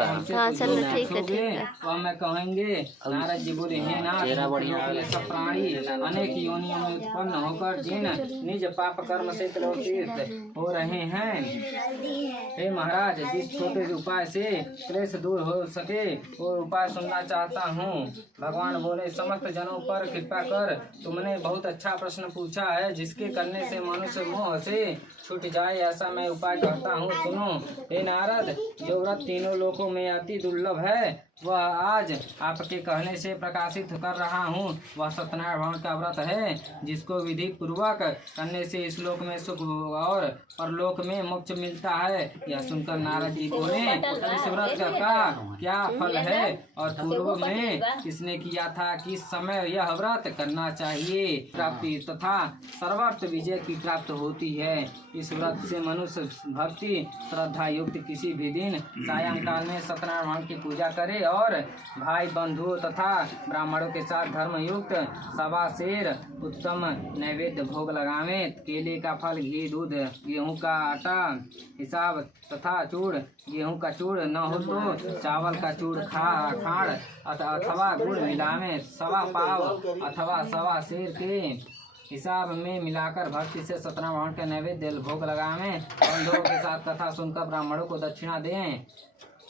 हाँ चलो ठीक है। वह मैं कहेंगे। नारद जी बोले हे नाथ, ये सब प्राणी अनेक योनियों में उत्पन्न होकर जिन निज पाप कर्म से क्लेशित हो रहे हैं, हे महाराज जिस छोटे उपाय से क्लेश दूर हो सके वो उपाय सुनना चाहता हूँ। भगवान बोले समस्त जनों पर कृपा कर, तुमने बहुत अच्छा प्रश्न पूछा है। जिसके करने से मनुष्य मोह से छूट जाए ऐसा मैं उपाय कहता हूँ, सुनो। हे नारद, जो व्रत तीनों लोकों में अति दुर्लभ है वह आज आपके कहने से प्रकाशित कर रहा हूँ। वह सत्यनारायण का व्रत है जिसको विधि पूर्वक करने से इस लोक में सुख और परलोक में मोक्ष मिलता है। यह सुनकर नारद जी बोले इस व्रत का क्या फल है और पूर्व में किसने किया था, किस समय यह व्रत करना चाहिए। प्राप्ति तथा सर्वार्थ विजय की प्राप्त होती है। इस व्रत से मनुष्य भक्ति श्रद्धा युक्त किसी भी दिन सायंकाल में सत्यनारायण की पूजा करे और भाई बंधुओं तथा ब्राह्मणों के साथ धर्म युक्त सवा शेर उत्तम नैवेद्य भोग लगावे। केले का फल, घी, दूध, गेहूं का आटा हिसाब तथा चूड़, गेहूं का चूड़ न हो तो चावल का चूड़ खाड़ अथवा गुड़ मिलावे। सवा पाव अथवा सवा शेर के हिसाब में मिलाकर भक्ति से सत्यनारायण के नैवेद्य भोग लगावें। बंधुओं के साथ कथा सुनकर ब्राह्मणों को दक्षिणा दें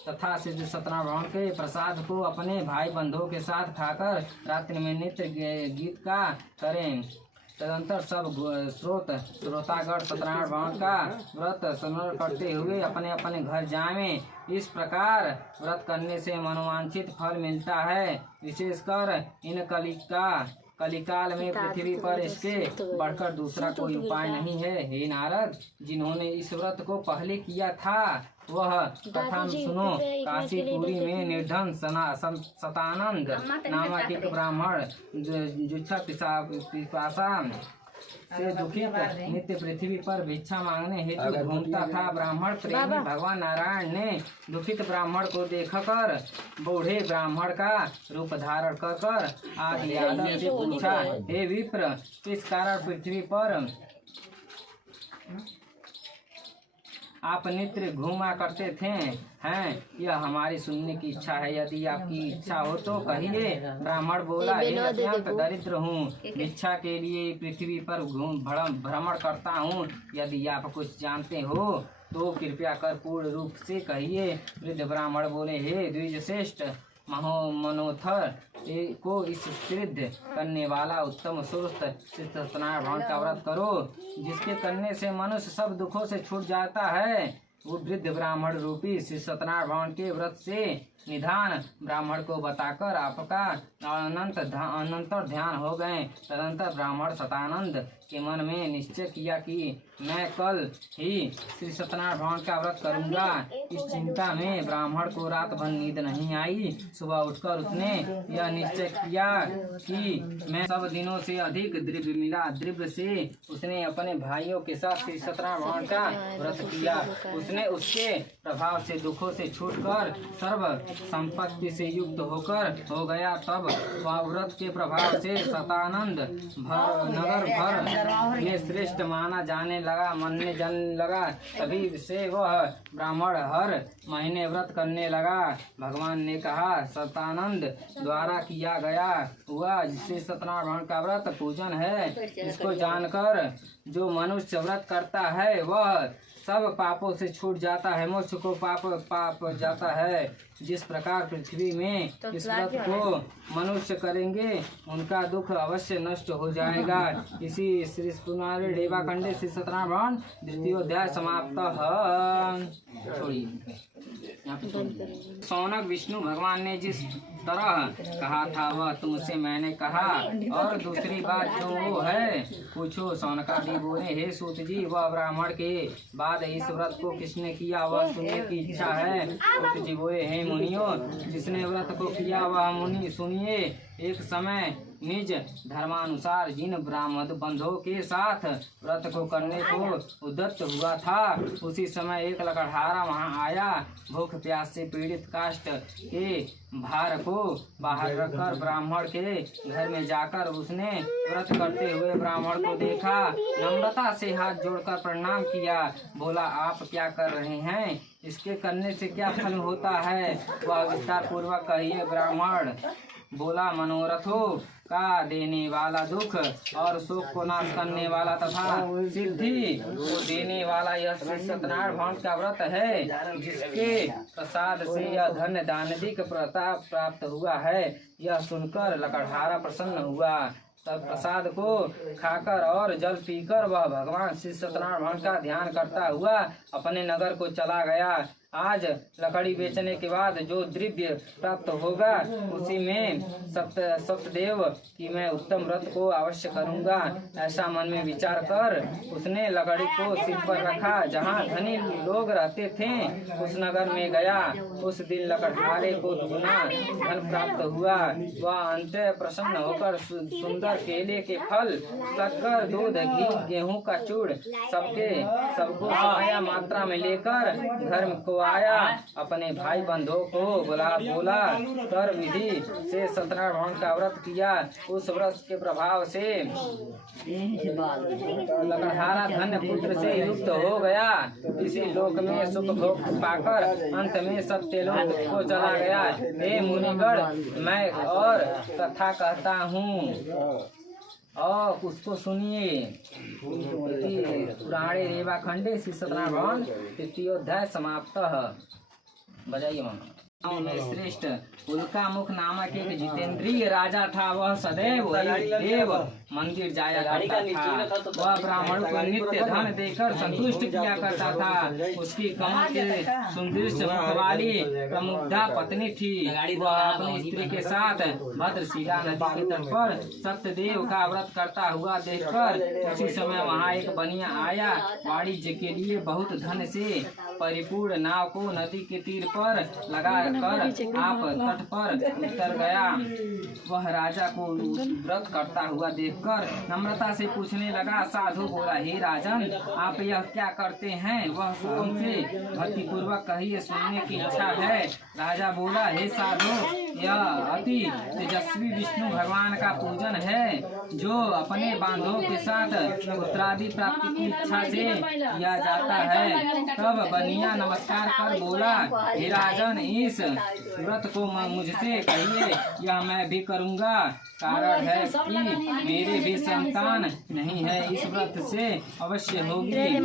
तथा सिद्ध सत्यनारायण के प्रसाद को अपने भाई बंधुओं के साथ खाकर रात्रि में नृत्य गीत का करें। तदंतर सब श्रोतागण सत्यनारायण का व्रत स्मरण करते हुए अपने अपने घर जाएं। इस प्रकार व्रत करने से मनोवांछित फल मिलता है। विशेषकर इन कलिकाल में पृथ्वी पर इसके बढ़कर दूसरा कोई उपाय नहीं है। हे नारद, जिन्होंने इस व्रत को पहले किया था वह कथा सुनो। काशीपुरी में निर्धन सतानंद नामक एक ब्राह्मण जुच्छा पिपासा से दुखित नित्य पृथ्वी पर भिक्षा मांगने हेतु घूमता था। ब्राह्मण प्रेमी भगवान नारायण ने दुखित ब्राह्मण को देखकर बूढ़े ब्राह्मण का रूप धारण कर आदि आदर से पूछा, हे विप्र, किस कारण पृथ्वी पर आप नित्य घूमा करते थे हैं? यह हमारी सुनने की इच्छा है। यदि आपकी इच्छा हो तो कहिए। ब्राह्मण बोला, हे अत्यंत दरिद्र हूँ, भिक्षा के लिए पृथ्वी पर भ्रमण करता हूँ। यदि आप कुछ जानते हो तो कृपया कर पूर्ण रूप से कहिए। वृद्ध ब्राह्मण बोले, हे द्विज श्रेष्ठ मनोथर को इस सिद्ध करने वाला उत्तम सुरस्त सत्यनारायण का व्रत करो, जिसके करने से मनुष्य सब दुखों से छूट जाता है। वो वृद्ध ब्राह्मण रूपी श्री सत्यनारायण के व्रत से निधान ब्राह्मण को बताकर आपका अनंतर ध्यान हो गए। तदंतर ब्राह्मण सतानंद के मन में निश्चय किया कि मैं कल ही श्री सत्यनारायण का व्रत करूंगा। इस चिंता में ब्राह्मण को रात भर नींद नहीं आई। सुबह उठकर उसने यह निश्चय किया कि मैं सब दिनों से अधिक द्रव्य मिला। द्रव्य से उसने अपने भाइयों के साथ श्री सत्यनारायण का व्रत किया। उसने उसके प्रभाव से दुखों से छूटकर सर्व संपत्ति से युक्त होकर हो गया। तब वह व्रत के प्रभाव से सतानंद नगर भर में श्रेष्ठ माना जाने लगा, मानने जाने लगा। तभी से वह ब्राह्मण हर महीने व्रत करने लगा। भगवान ने कहा, सतानंद द्वारा किया गया हुआ जिससे सत्यनारायण का व्रत पूजन है। इसको जानकर जो मनुष्य व्रत करता है वह सब पापों से छूट जाता है, मोक्ष को पाप जाता है। जिस प्रकार पृथ्वी में इस व्रत को मनुष्य करेंगे उनका दुख अवश्य नष्ट हो जाएगा। इसी श्री पुराणे रेवाखंडे श्री सत्यनारायण द्वितीयोध्याय समाप्त है। सौनक विष्णु भगवान ने जिस तरह कहा था वह तुमसे मैंने कहा, और दूसरी बात जो वो है पूछो। सौनकादि बोले, हे सूत जी, वह ब्राह्मण के बाद इस व्रत को किसने किया वह सुनने की इच्छा है। सूत जी बोले, हे मुनियों, जिसने व्रत को किया वह मुनि सुनिए। एक समय निज धर्मानुसार जिन ब्राह्मण बंधुओं के साथ व्रत को करने को उद्यत हुआ था, उसी समय एक लकड़हारा वहां आया। भूख प्यास से पीड़ित काष्ठ के भार को बाहर रखकर ब्राह्मण के घर में जाकर उसने व्रत करते हुए ब्राह्मण को देखा। नम्रता से हाथ जोड़कर प्रणाम किया। बोला, आप क्या कर रहे हैं? इसके करने से क्या फल होता है? वह विस्तार पूर्वक कहिए। ब्राह्मण बोला, मनोरथों का देने वाला दुख और शोक को नाश करने वाला तथा सिद्धि को देने वाला यह श्री सत्यनारायण भगवान का व्रत है, जिसके प्रसाद से यह धन दानदिक प्रताप प्राप्त हुआ है। यह सुनकर लकड़हारा प्रसन्न हुआ। तब प्रसाद को खाकर और जल पीकर वह भगवान श्री सत्यनारायण भगवान का ध्यान करता हुआ अपने नगर को चला गया। आज लकड़ी बेचने के बाद जो द्रव्य प्राप्त होगा उसी में सत्यदेव की मैं उत्तम व्रत को अवश्य करूंगा। ऐसा मन में विचार कर उसने लकड़ी को सिर पर रखा। जहाँ धनी लोग रहते थे उस नगर में गया। उस दिन लकड़हारे को दुगना धन प्राप्त हुआ। वह अंत प्रसन्न होकर सुंदर केले के फल, शक्कर, दूध, घी, गेहूं का चूड़ सबको समय मात्रा में लेकर घर को आया। अपने भाई बंधुओं को बोला कर विधि से सत्यनारायण भगवान का व्रत किया। उस व्रत के प्रभाव से लकड़हारा धन्य पुत्र से युक्त हो गया। इसी लोक में सुख भोग पाकर अंत में सत्यलोक को चला गया। हे मुनिगण, मैं और कथा कहता हूँ और उसको सुनिए। पुराणे रेवा खंडे श्री सत्यनारायण भगवान तृतीयोध्याय समाप्त। बजाइए मामा। में श्रेष्ठ उल्का मुख नामक एक जितेंद्रिय राजा था। वह सदैव देव मंदिर जाया करता था। वह ब्राह्मण को नित्य धन देकर संतुष्ट किया करता था। उसकी कमल के सुंदर मुख वाली प्रमुग्धा पत्नी थी। वह अपनी स्त्री के साथ भद्रशिला नदी के तट पर सत्यदेव का व्रत करता हुआ देखकर उसी समय वहाँ एक बनिया आया। वाणिज्य के लिए बहुत धन से परिपूर्ण नाव को नदी के तीर पर लगा कर आप तट पर उतर गया। वह राजा को व्रत करता हुआ देखकर नम्रता से पूछने लगा। साधु बोला, हे राजन, आप यह क्या करते हैं? वह उनसे भक्ति पूर्वक कहिए, सुनने की इच्छा है। राजा बोला, हे साधु, यह अति तेजस्वी विष्णु भगवान का पूजन है, जो अपने बांधवों के साथ पुत्रादि प्राप्ति की इच्छा से किया जाता है। तब बनिया नमस्कार कर बोला, हे राजन, इस व्रत को मुझसे कहिए, यह मैं भी करूँगा। कारण है कि मेरे भी संतान नहीं है, इस व्रत से अवश्य होगी।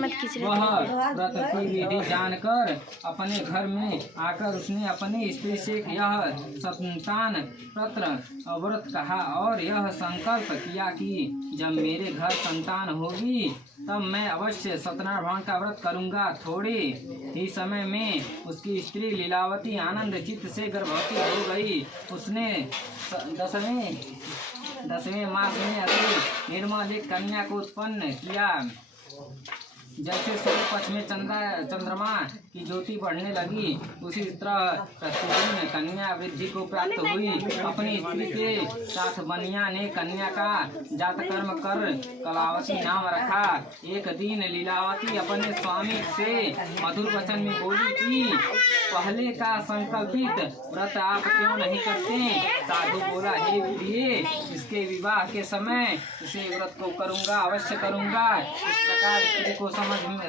वह व्रत की विधि जानकर अपने घर में आकर उसने अपनी स्त्री से यह संतान पत्र व्रत कहा और यह संकल्प किया कि जब मेरे घर संतान होगी तब मैं अवश्य सत्यनारायण भगवान का व्रत करूंगा। थोड़े ही समय में उसकी स्त्री लीलावती आनंद चित्त से गर्भवती हो गई। उसने दसवें मास में अति निर्मल एक कन्या को उत्पन्न किया। जैसे सूर्य पक्ष में चंद्रमा की ज्योति बढ़ने लगी, उसी तरह प्रतिदिन कन्या वृद्धि को प्राप्त हुई। अपनी स्त्री के साथ बनिया ने कन्या का जात कर्म कर कलावती नाम रखा। एक दिन लीलावती अपने स्वामी से मधुर वचन में बोली कि पहले का संकल्पित व्रत आप क्यों नहीं करते? साधु बोला, हे प्रिय, इसके विवाह के समय इसे व्रत को करूँगा, अवश्य करूँगा। इस प्रकार स्त्री को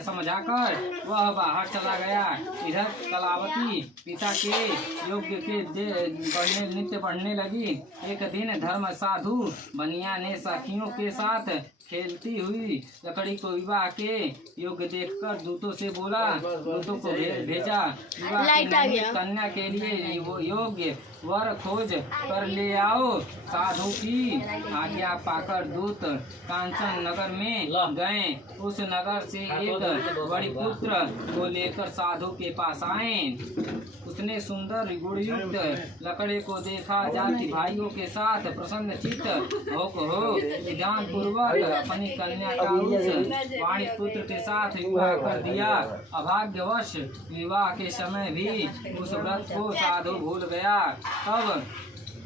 समझाकर वह बाहर चला गया। इधर कलावती पिता के योग्य के नित्य बढ़ने लगी। एक दिन धर्म साधु बनिया ने सखियों के साथ खेलती हुई लकड़ी को विवाह के योग्य देखकर दूतों से बोला, दूतों को भेजा, विवाह की कन्या के लिए वो योग्य वर खोज कर ले आओ। साधु की आज्ञा पाकर दूत कांचन नगर में गए। उस नगर से एक बड़ी पुत्र को लेकर साधु के पास आए। उसने सुंदर गुणयुक्त लकड़ी को देखा। जाति भाइयों के साथ प्रसन्न चित्त हो विधान पूर्वक अपनी कन्या का उस वाणी पुत्र के साथ विवाह कर दिया। अभाग्यवश विवाह के समय भी उस व्रत को साधु भूल गया। तब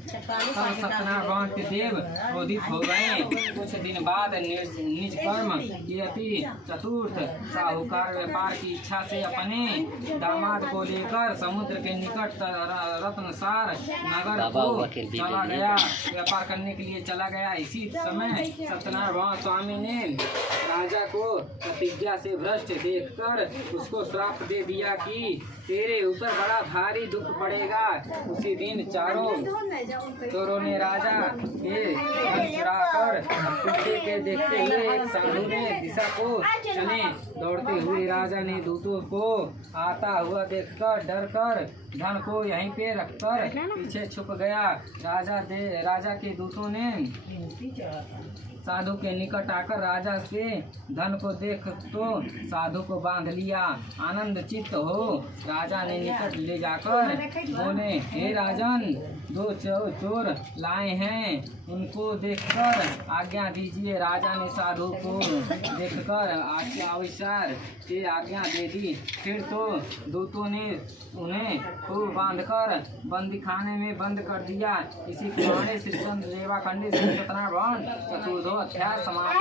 सत्यनारायण के देव क्रोधित हो गए। कुछ दिन बाद निज कर्म की अति चतुर्थ साहूकार व्यापार की इच्छा से अपने दामाद को लेकर समुद्र के निकट रत्नसार नगर को चला गया, व्यापार करने के लिए चला गया। इसी समय सत्यनारायण स्वामी ने राजा को प्रतिज्ञा से भ्रष्ट देखकर उसको श्राप दे दिया कि तेरे ऊपर बड़ा भारी दुख पड़ेगा। उसी दिन चोरों ने राजा के धन चुरा कर पीछे के देखते हुए एक साधु ने दिशा को चले। दौड़ते हुए राजा ने दूतों को आता हुआ देखकर डर कर धन को यहीं पे रखकर पीछे छुप गया। राजा के दूतों ने साधु के निकट आकर राजा से धन को देख तो साधु को बांध लिया। आनंद चित्त हो राजा ने निकट ले जाकर बोले, हे राजन, दो चोर लाए हैं, उनको देखकर आज्ञा दीजिए। राजा ने साधु को देखकर आज्ञानुसार से आज्ञा दे दी। फिर तो दूतों ने उन्हें खूब बांधकर बंदी खाने में बंद कर दिया। इसी पुराने श्री चंद रेवा खंडी श्री सत्यनारायण चतुर्थो अध्याय समाप्त।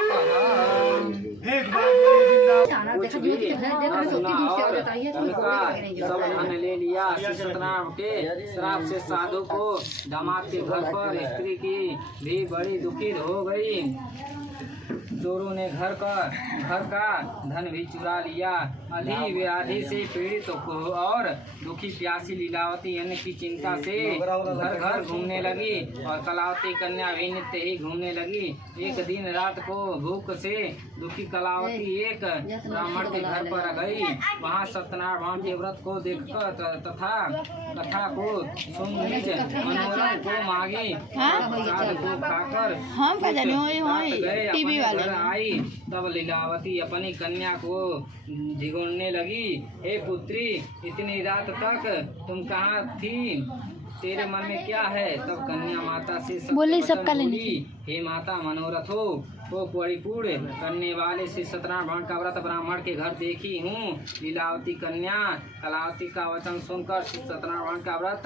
कुछ भी न सुना और उनका सब धन ले लिया। श्री सत्यनारायण के श्राप से साधु को दामाद के घर पर स्त्री की भी बड़ी दुखित हो गई। चोरों ने घर का धन भी चुरा लिया। अधि व्याधि से पीड़ित और दुखी प्यासी लीलावती अन्न की चिंता से घर घर घूमने लगी और कलावती कन्या भी नित्य ही घूमने लगी। एक दिन रात को भूख से दुखी कलावती एक ब्राह्मण के घर पर गई। वहाँ सत्यनारायण के व्रत को देखकर तथा कथा को सुन मनोरम को मांगी, प्रसाद को खाकर घर आई। तब लीलावती अपनी कन्या को झिगोड़ने लगी, हे पुत्री, इतनी रात तक तुम कहाँ थी? तेरे मन में क्या है? तब कन्या माता से बोली, हे माता, मनोरथ को परिपूर्ण करने वाले श्री सत्यनारायण का व्रत ब्राह्मण के घर देखी हूँ। लीलावती कन्या कलावती का वचन सुनकर श्री सत्यनारायण का व्रत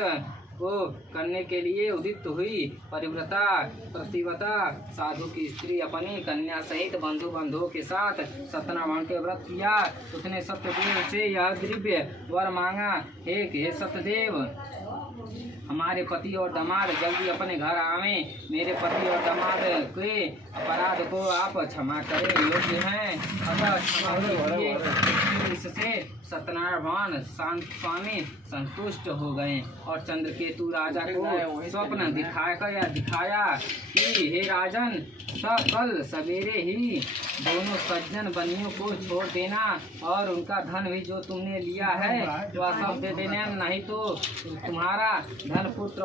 को करने के लिए उदित हुई। परिव्रता प्रतिव्रता साधु की स्त्री अपनी कन्या सहित बंधु बंधुओं के साथ सत्यनारायण के व्रत किया। उसने सत्यदेव से यह दिव्य वर मांगा, हे सत्यदेव, हमारे पति और दामाद जल्दी अपने घर आवे। मेरे पति और दामाद के अपराध को आप क्षमा करें, योग्य हैं, अतः क्षमा कीजिए। इससे सत्यनारायण स्वामी संतुष्ट हो गए और चंद्रकेतु राजा को स्वप्न दिखाया कि हे राजन, कल सवेरे ही दोनों सज्जन बनियों को छोड़ देना और उनका धन भी जो तुमने लिया है वह सब दे देना, नहीं तो तुम्हारा धन पुत्र